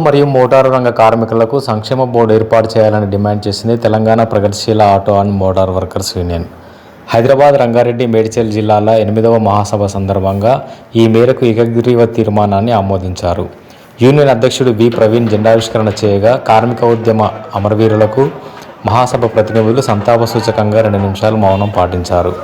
మరియు మోటారు రంగ కార్మికులకు సంక్షేమ బోర్డు ఏర్పాటు చేయాలని డిమాండ్ చేసింది తెలంగాణ ప్రగతిశీల auto and motor workers union. Hyderabad, Rangareddy, Medchal జిల్లాల 8వ మహాసభ సందర్భంగా ఈ మేరకు ఏకగ్రీవ తీర్మానాన్ని ఆమోదించారు. యూనియన్ అధ్యక్షుడు వి. ప్రవీణ్ జెండావిష్కరణ చేయగా కార్మిక ఉద్యమ అమరవీరులకు మహాసభ ప్రతినిధులు సంతాప సూచకంగా 2 నిమిషాలు మౌనం పాటించారు.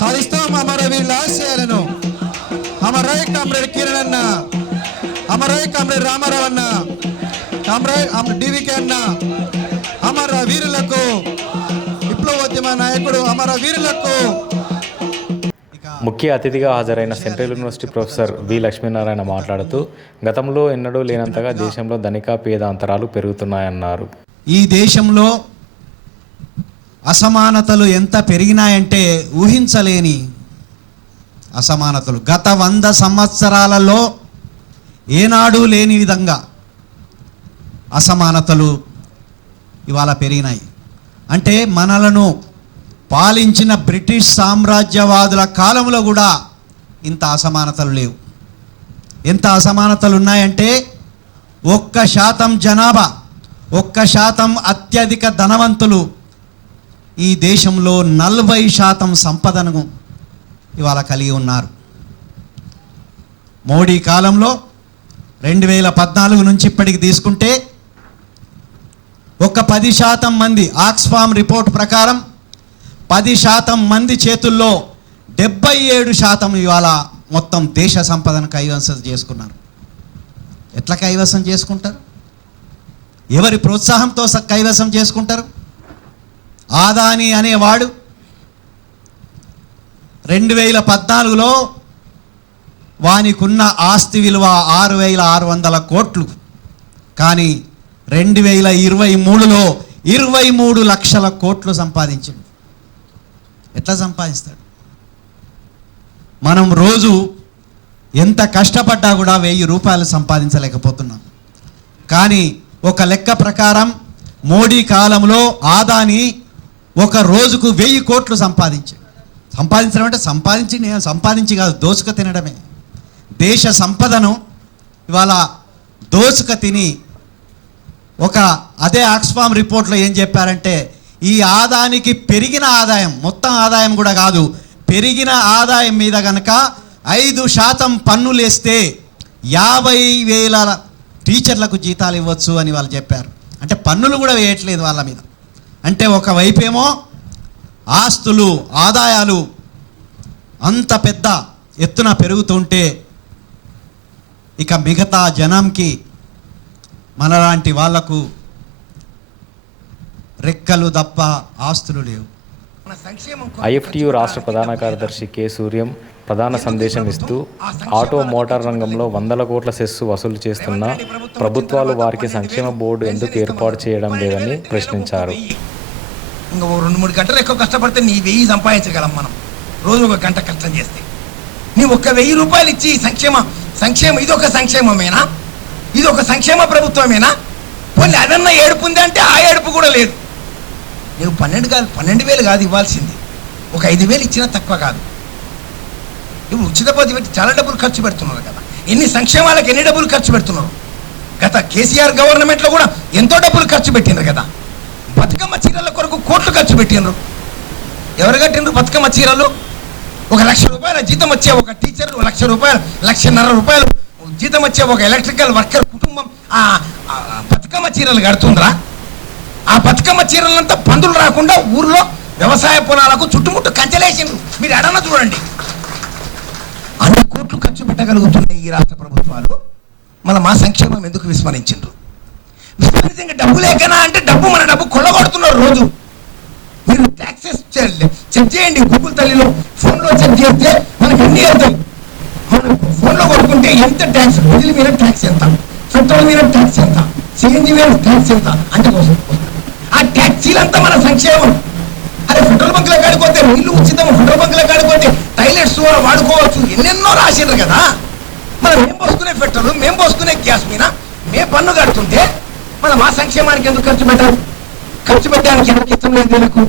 సాధిస్తాం అమరవీరుల ఆశయాలను. అమరై కామ్రేడ్ కిరణ్ అన్న, అమరై కామ్రేడ్ రామారావు అన్న, కామ్రేడ్ డివికే అన్న, అమర వీరులకు, విప్లవోద్యమ నాయకుడు అమర వీరులకు. ముఖ్య అతిథిగా హాజరైన central university professor V. Lakshminarayana మాట్లాడుతూ గతంలో ఎన్నడూ లేనంతగా దేశంలో ధనిక పేద అంతరాలు పెరుగుతున్నాయన్నారు. ఈ దేశంలో అసమానతలు ఎంత పెరిగినాయంటే ఊహించలేని అసమానతలు. గత 100 సంవత్సరాలలో ఏనాడు లేని విధంగా అసమానతలు ఇవాళ పెరిగినాయి. అంటే మనలను పాలించిన బ్రిటిష్ సామ్రాజ్యవాదుల కాలంలో కూడా ఇంత అసమానతలు లేవు. ఎంత అసమానతలు ఉన్నాయంటే 1% జనాభా, 1% అత్యధిక ధనవంతులు ఈ దేశంలో 40% సంపదను ఇవాళ కలిగి ఉన్నారు. మోడీ కాలంలో 2014 నుంచి ఇప్పటికి తీసుకుంటే 10% మంది, ఆక్స్ఫామ్ రిపోర్ట్ ప్రకారం 10% మంది చేతుల్లో 77% ఇవాళ మొత్తం దేశ సంపదను కైవసం చేసుకున్నారు. ఎట్లా కైవసం చేసుకుంటారు? ఎవరి ప్రోత్సాహంతో కైవసం చేసుకుంటారు? ఆదాని అనేవాడు 2014లో వానికున్న ఆస్తి విలువ 6,600 కోట్లు. కానీ 2023లో 23 లక్షల కోట్లు సంపాదించాడు. ఎట్లా సంపాదిస్తాడు? మనం రోజు ఎంత కష్టపడ్డా కూడా 1000 రూపాయలు సంపాదించలేకపోతున్నాం. కానీ ఒక లెక్క ప్రకారం మోడీ కాలంలో ఆదాని ఒక రోజుకు 1000 కోట్లు సంపాదించాడు. సంపాదించడం అంటే సంపాదించి కాదు, దోసుక తినడమే. దేశ సంపదను ఇవాళ దోసుక తిని అదే ఆక్స్ఫామ్ రిపోర్ట్లో ఏం చెప్పారంటే, ఈ ఆదాయానికి పెరిగిన ఆదాయం, మొత్తం ఆదాయం కూడా కాదు, పెరిగిన ఆదాయం మీద కనుక 5% పన్నులేస్తే 50,000 టీచర్లకు జీతాలు ఇవ్వచ్చు అని వాళ్ళు చెప్పారు. అంటే పన్నులు కూడా వేయట్లేదు వాళ్ళ మీద. అంటే ఒకవైపేమో ఆస్తులు, ఆదాయాలు అంత పెద్ద ఎత్తున పెరుగుతుంటే, ఇక మిగతా జనంకి, మనలాంటి వాళ్లకు రెక్కలు తప్ప ఆస్తులు లేవు. ఐఎఫ్టియు రాష్ట్ర ప్రధాన కార్యదర్శి కె. సూర్యం ప్రధాన సందేశం ఇస్తూ ఆటో మోటార్ రంగంలో 100 కోట్ల సెస్సు వసూలు చేస్తున్న ప్రభుత్వాలు వారికి సంక్షేమ బోర్డు ఎందుకు ఏర్పాటు చేయడం లేదని ప్రశ్నించారు. ఇంకా 2-3 గంటలు ఎక్కువ కష్టపడితే నీ 1000 సంపాదించగలం మనం. రోజు 1 గంట కష్టం చేస్తే నీ 1000 రూపాయలు ఇచ్చి సంక్షేమ ఇదొక సంక్షేమమేనా? ఇదొక సంక్షేమ ప్రభుత్వమేనా? పోనీ అదన్నా ఏడుపు ఉంది అంటే ఆ ఏడుపు కూడా లేదు. నువ్వు 12,000 కాదు ఇవ్వాల్సింది, ఒక 5,000 ఇచ్చినా తక్కువ కాదు. ఇప్పుడు ఉచిత పద్ధతి పెట్టి చాలా డబ్బులు ఖర్చు పెడుతున్నారు కదా. ఎన్ని సంక్షేమాలకు ఎన్ని డబ్బులు ఖర్చు పెడుతున్నారు? గత కేసీఆర్ గవర్నమెంట్లో కూడా ఎంతో డబ్బులు ఖర్చు పెట్టినారు కదా. బతుకమ్మ చీరల కొరకు కోట్లు ఖర్చు పెట్టినరు. ఎవరు కట్టినరు బతుకమ్మ చీరలు? 1,00,000 రూపాయల జీతం వచ్చే ఒక టీచర్, 1,00,000 రూపాయలు, 1,50,000 రూపాయలు జీతం వచ్చే ఒక ఎలక్ట్రికల్ వర్కర్ కుటుంబం ఆ బతుకమ్మ బతుకమ్మ చీరలు కడుతుందిరా? ఆ బతుకమ్మ చీరలంతా పందులు రాకుండా ఊర్లో వ్యవసాయ పొలాలకు చుట్టుముట్టు కంచెలేసిండ్రు. మీరు ఎడన చూడండి. అన్ని కోట్లు ఖర్చు పెట్టగలుగుతున్నాయి ఈ రాష్ట్ర ప్రభుత్వాలు. మా సంక్షేమం ఎందుకు విస్మరించిండ్రు? విస్మరించి ఇంకా డబ్బు లేకనా అంటే మన డబ్బు కొల్లగొడుతున్నారు రోజు. మీరు ట్యాక్సెస్ చెక్ చేయండి, గూగుల్ తల్లిలో ఫోన్లో చెక్ చేస్తే మనకి అన్ని వెళ్తాయి. మనం ఫోన్లో కొట్టుకుంటే ఎంత ట్యాక్స్, బిజిల్ మీద ట్యాక్స్ ఎంత, పెట్రోల్ మీద ట్యాక్స్ ఎంత, సిఎన్జి మీద ట్యాక్స్ ఎంత అంటే కోసం ఆ ట్యాక్సీలంతా మన సంక్షేమం. అరే పెట్రోల్ బంకుల కాడిపోతే నీళ్లు ఉచితం, పెట్రోల్ బంకుల కాడిపోతే టైలెట్స్ వాడుకోవచ్చు, ఎన్నెన్నో రాసిండ్రు కదా. మనం మేము పోసుకునే పెట్రోల్, మేము పోసుకునే గ్యాస్ మీద మేము పన్ను కడుతుంటే మా సంక్షేమానికి ఎందుకు ఖర్చు పెట్టాలి? ఖర్చు పెట్టడానికి ఎవరికి ఇష్టం లేదు. వీళ్ళకు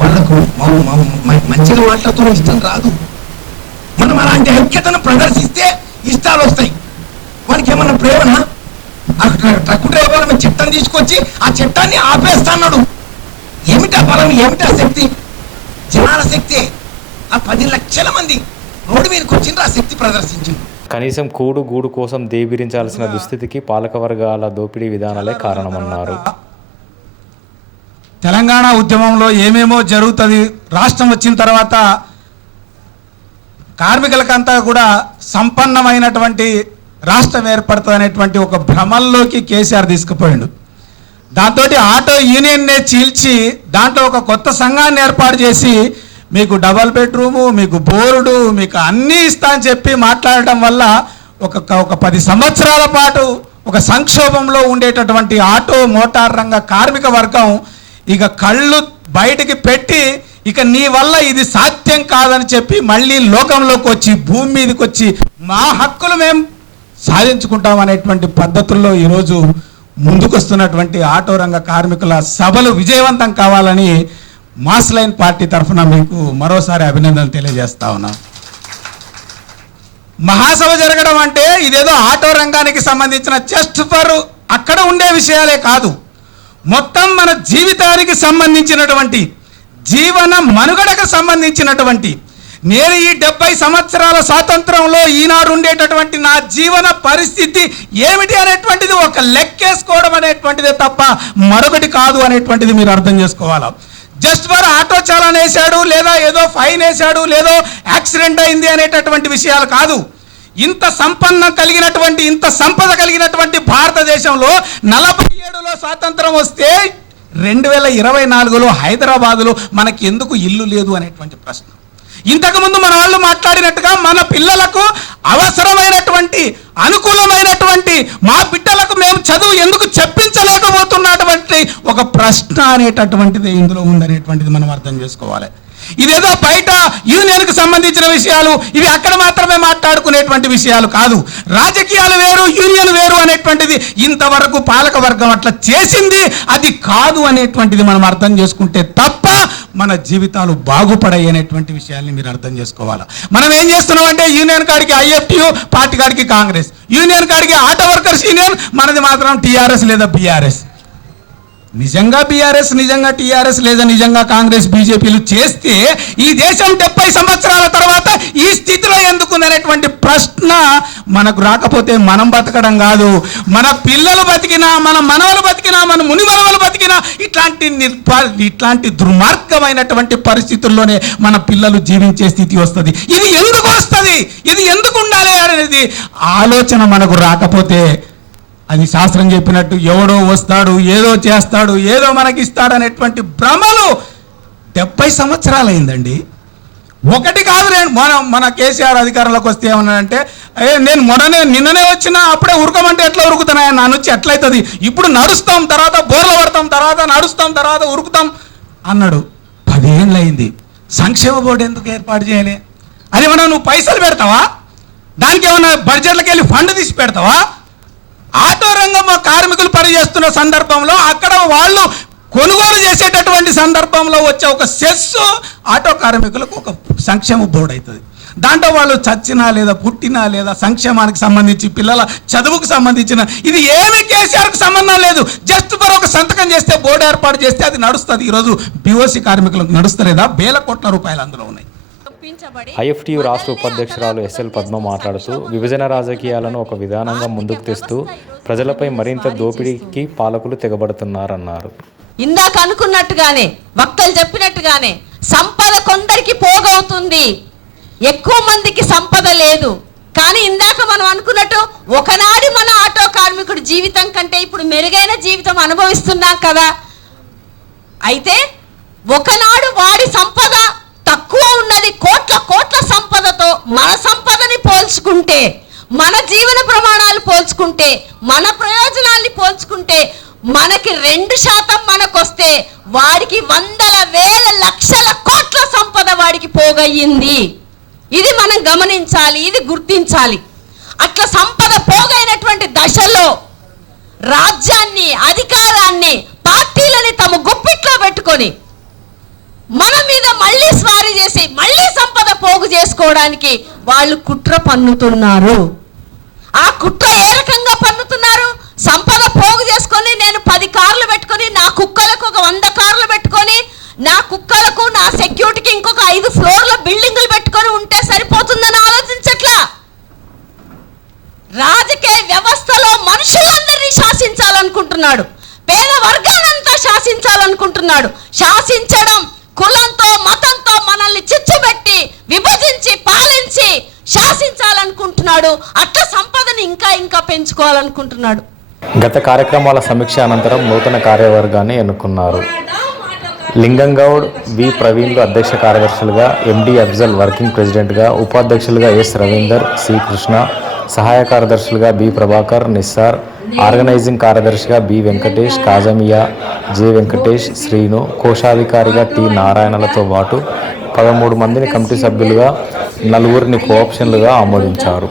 వాళ్ళకు మంచిగా మాట్లాడుతూ ఇష్టం రాదు. మనం అలాంటి ఐక్యతను ప్రదర్శిస్తే ఇష్టాలు వస్తాయి. వానికి ఏమన్నా ప్రేమనా? ట్రక్కు డ్రైవర్ చట్టం తీసుకొచ్చి ఆ చట్టాన్ని ఆపేస్తాడు. ఏమిటా బలం, ఏమిటా శక్తి? జనాల శక్తి. ఆ 10 లక్షల మంది రోడ్డు మీదకి వచ్చిండ్రు, ఆ శక్తి ప్రదర్శించింది. కనీసం కూడు గూడు కోసం దేబిరించాల్సిన దుస్థితికి పాలకవర్గాల దోపిడీ విధానాలే కారణమన్నారు. తెలంగాణ ఉద్యమంలో ఏమేమో జరుగుతుంది, రాష్ట్రం వచ్చిన తర్వాత కార్మికులకంతా కూడా సంపన్నమైనటువంటి రాష్ట్రం ఏర్పడుతుంది అనేటువంటి ఒక భ్రమల్లోకి కేసీఆర్ తీసుకుపోయాడు. దాంతో ఆటో యూనియన్నే చీల్చి దాంట్లో ఒక కొత్త సంఘాన్ని ఏర్పాటు చేసి మీకు డబల్ బెడ్రూము, మీకు బోర్డు, మీకు అన్నీ ఇస్తా అని చెప్పి మాట్లాడటం వల్ల ఒక 10 సంవత్సరాల పాటు ఒక సంక్షోభంలో ఉండేటటువంటి ఆటో మోటార్ రంగ కార్మిక వర్గం ఇక కళ్ళు బయటికి పెట్టి ఇక నీ వల్ల ఇది సాధ్యం కాదని చెప్పి మళ్ళీ లోకంలోకి వచ్చి భూమి మీదకి వచ్చి మా హక్కులు మేము సాధించుకుంటాం అనేటువంటి పద్ధతుల్లో ఈరోజు ముందుకొస్తున్నటువంటి ఆటో రంగ కార్మికుల సభలు విజయవంతం కావాలని మాస్ లైన్ పార్టీ తరఫున మీకు మరోసారి అభినందనలు తెలియజేస్తా ఉన్నాం. మహాసభ జరగడం అంటే ఇదేదో ఆటో రంగానికి సంబంధించిన జస్ట్ ఫర్ అక్కడ ఉండే విషయాలే కాదు, మొత్తం మన జీవితానికి సంబంధించినటువంటి, జీవన మనుగడకు సంబంధించినటువంటి, నేను ఈ 70 సంవత్సరాల స్వాతంత్రంలో ఈనాడు ఉండేటటువంటి నా జీవన పరిస్థితి ఏమిటి అనేటువంటిది ఒక లెక్కేసుకోవడం అనేటువంటిదే తప్ప మరొకటి కాదు అనేటువంటిది మీరు అర్థం చేసుకోవాలి. జస్ట్ ఫర్ ఆటో చాలాన్ వేశాడు, లేదా ఏదో ఫైన్ వేశాడు, లేదో యాక్సిడెంట్ అయింది అనేటటువంటి విషయాలు కాదు. ఇంత సంపన్నం కలిగినటువంటి, ఇంత సంపద కలిగినటువంటి భారతదేశంలో 47లో స్వాతంత్రం వస్తే 2024లో హైదరాబాదులో మనకి ఎందుకు ఇల్లు లేదు అనేటువంటి ప్రశ్న. ఇంతకుముందు మన వాళ్ళు మాట్లాడినట్టుగా మన పిల్లలకు అవసరమైనటువంటి, అనుకూలమైనటువంటి, మా బిడ్డలకు మేము చదువు ఎందుకు చెప్పించలేకపోతున్నటువంటి ఒక ప్రశ్న అనేటటువంటిది ఇందులో ఉందనేటువంటిది మనం అర్థం చేసుకోవాలి. ఇదేదో బయట యూనియన్కి సంబంధించిన విషయాలు, ఇవి అక్కడ మాత్రమే మాట్లాడుకునేటువంటి విషయాలు కాదు. రాజకీయాలు వేరు, యూనియన్ వేరు అనేటువంటిది ఇంతవరకు పాలక వర్గం అట్లా చేసింది అది కాదు అనేటువంటిది మనం అర్థం చేసుకుంటే తప్ప మన జీవితాలు బాగుపడాయి అనేటువంటి విషయాల్ని మీరు అర్థం చేసుకోవాలి. మనం ఏం చేస్తున్నాం అంటే యూనియన్ కాడికి ఐఎఫ్టియు, పార్టీ కాడికి కాంగ్రెస్, యూనియన్ కాడికి ఆటో వర్కర్స్ యూనియన్, మనది మాత్రం టీఆర్ఎస్ లేదా బీఆర్ఎస్. నిజంగా బీఆర్ఎస్, నిజంగా టీఆర్ఎస్ లేదా నిజంగా కాంగ్రెస్, బీజేపీలు చేస్తే ఈ దేశం 70 సంవత్సరాల తర్వాత ఈ స్థితిలో ఎందుకుందనేటువంటి ప్రశ్న మనకు రాకపోతే మనం బతకడం కాదు, మన పిల్లలు బతికినా, మన మనవలు బతికినా, మన ముని మనవలు బతికినా ఇట్లాంటి దుర్మార్గమైనటువంటి పరిస్థితుల్లోనే మన పిల్లలు జీవించే స్థితి వస్తుంది. ఇది ఎందుకు వస్తుంది, ఇది ఎందుకు ఉండాలి అనేది ఆలోచన మనకు రాకపోతే అది శాస్త్రం చెప్పినట్టు ఎవడో వస్తాడు, ఏదో చేస్తాడు, ఏదో మనకి ఇస్తాడు అనేటువంటి భ్రమలు 70 సంవత్సరాలు అయిందండి. ఒకటి కాదు. మన కేసీఆర్ అధికారంలోకి వస్తే ఏమన్నాడంటే, నేను నిన్ననే వచ్చినా అప్పుడే ఉరకమంటే ఎట్లా ఉరుకుతున్నాయని నా నుంచి ఎట్లయితుంది, ఇప్పుడు నడుస్తాం, తర్వాత బోర్లు పడతాం, తర్వాత నడుస్తాం, తర్వాత ఉరుకుతాం అన్నాడు. 10 ఏళ్ళు అయింది. సంక్షేమ బోర్డు ఎందుకు ఏర్పాటు చేయాలి? అది ఏమన్నా నువ్వు పైసలు పెడతావా? దానికి ఏమన్నా బడ్జెట్లకు వెళ్ళి ఫండ్ తీసి పెడతావా? ఆటో రంగం కార్మికులు పనిచేస్తున్న సందర్భంలో అక్కడ వాళ్ళు కొనుగోలు చేసేటటువంటి సందర్భంలో వచ్చే ఒక సెస్ ఆటో కార్మికులకు ఒక సంక్షేమ బోర్డు అవుతుంది. దాంట్లో వాళ్ళు చచ్చినా లేదా పుట్టినా లేదా సంక్షేమానికి సంబంధించి పిల్లల చదువుకు సంబంధించిన ఇది ఏమీ కేసీఆర్కి సంబంధం లేదు. జస్ట్ ఫర్ ఒక సంతకం చేస్తే బోర్డు ఏర్పాటు చేస్తే అది నడుస్తుంది. ఈరోజు బీఓసీ కార్మికులకు నడుస్తలేదా? వేల కోట్ల రూపాయలు అందులో ఉన్నాయి. ఐఎఫ్టియు రాష్ట్ర ఉపాధ్యక్షురాలు ఎస్ఎల్ పద్మ మాట్లాడుతూ విభజన రాజకీయాలను ఒక విధానంగా ముందుకు తెస్తూ ప్రజలపై మరింత దోపిడీకి పాలకులు తెగబడుతున్నారన్నారు. ఇందాక అనుకున్నట్టుగానే వక్తలు చెప్పినట్టుగానే సంపద కొందరికి పోగవుతుంది, ఎక్కువ మందికి సంపద లేదు. కానీ ఇందాక మనం అనుకున్నట్టు ఒకనాడు మన ఆటో కార్మికుడి జీవితం కంటే ఇప్పుడు మెరుగైన జీవితం అనుభవిస్తున్నాం కదా. అయితే ఒకనాడు వాడి సంపద తక్కువ ఉన్నది, కోట్ల సంపదతో మన సంపదని పోల్చుకుంటే, మన జీవన ప్రమాణాలు పోల్చుకుంటే, మన ప్రయోజనాల్ని పోల్చుకుంటే మనకి 2% మనకొస్తే వాడికి వందల వేల లక్షల కోట్ల సంపద వాడికి పోగయ్యింది. ఇది మనం గమనించాలి, ఇది గుర్తించాలి. అట్లా సంపద పోగైనటువంటి దశలో రాజ్యాన్ని, అధికారాన్ని, పార్టీలని తమ గుప్పిట్లో పెట్టుకొని మన మీద మళ్ళీ స్వారీ చేసి మళ్ళీ సంపద పోగు చేసుకోవడానికి వాళ్ళు కుట్ర పన్నుతున్నారు. ఆ కుట్ర ఏ రకంగా పన్నుతున్నారు? సంపద పోగు చేసుకొని నేను 10 కార్లు పెట్టుకొని, నా కుక్కలకు ఒక 100 కార్లు పెట్టుకొని, నా కుక్కలకు నా సెక్యూరిటీకి ఇంకొక 5 ఫ్లోర్ల బిల్డింగులు పెట్టుకొని ఉంటే సరిపోతుందని ఆలోచించట్లా. రాజకీయ వ్యవస్థలో మనుషులందరినీ శాసించాలనుకుంటున్నాడు, పేద వర్గానంతా శాసించాలనుకుంటున్నాడు. శాసించడం కులంతో, మతంతో మనల్ని చిచ్చుబెట్టి విభజించి పాలించి శాసించాలనుకుంటున్నాడు. అట్లా సంపదని ఇంకా పెంచుకోవాలనుకుంటున్నాడు. గత కార్యక్రమాల సమీక్ష అనంతరం నూతన కార్యవర్గాన్ని ఎన్నుకున్నారు. లింగంగౌడ్, వి ప్రవీణ్లు అధ్యక్ష కార్యదర్శులుగా, ఎండి అఫ్జల్ వర్కింగ్ ప్రెసిడెంట్గా, ఉపాధ్యక్షులుగా ఎస్ రవీందర్, సి కృష్ణ, సహాయ కార్యదర్శులుగా బి ప్రభాకర్, నిస్సార్, ఆర్గనైజింగ్ కార్యదర్శిగా బి వెంకటేష్, కాజమియా, జె వెంకటేష్, శ్రీను, కోశాధికారిగా టి నారాయణలతో పాటు 13 మందిని కమిటీ సభ్యులుగా, 4 కోఆప్షన్లుగా ఆమోదించారు.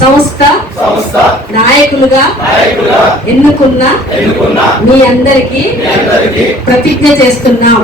సంస్థ నాయకులుగా ఎన్నుకున్న మీ అందరికీ ప్రతిజ్ఞ చేస్తున్నాం.